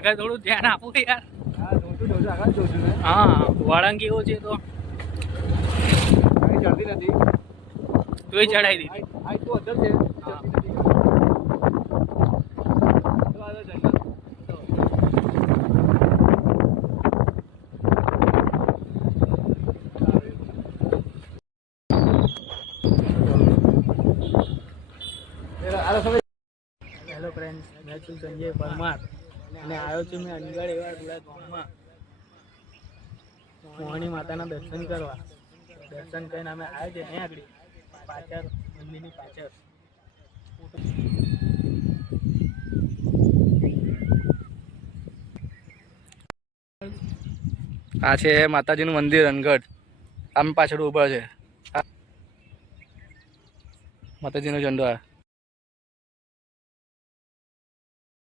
આગળ થોડું ધ્યાન આપવું યાર. હા જોઉં છું આગળ જોઉં છું ને. હા વળાંક કેવો છે તો ગાડી ચડતી નથી. તોય ચડાવી દીધી. આ તો અધર છે. હા. ચડતી નથી. તો આ તો જંગલ. હેલો ફ્રેન્ડ્સ, મેં છું સંજય પરમાર અને આવ્યો છું મેં અનગઢ એવા રૂડા ગામમાં મોહણી માતાના દર્શન કરવા. દર્શન કરીને અમે આવ્યા છે ત્યાં આગળ પાછળ મંદિરની પાછળ. આ છે માતાજીનું મંદિર અનગઢ. આમ પાછળ ઉભા છે માતાજીનો ઝંડો.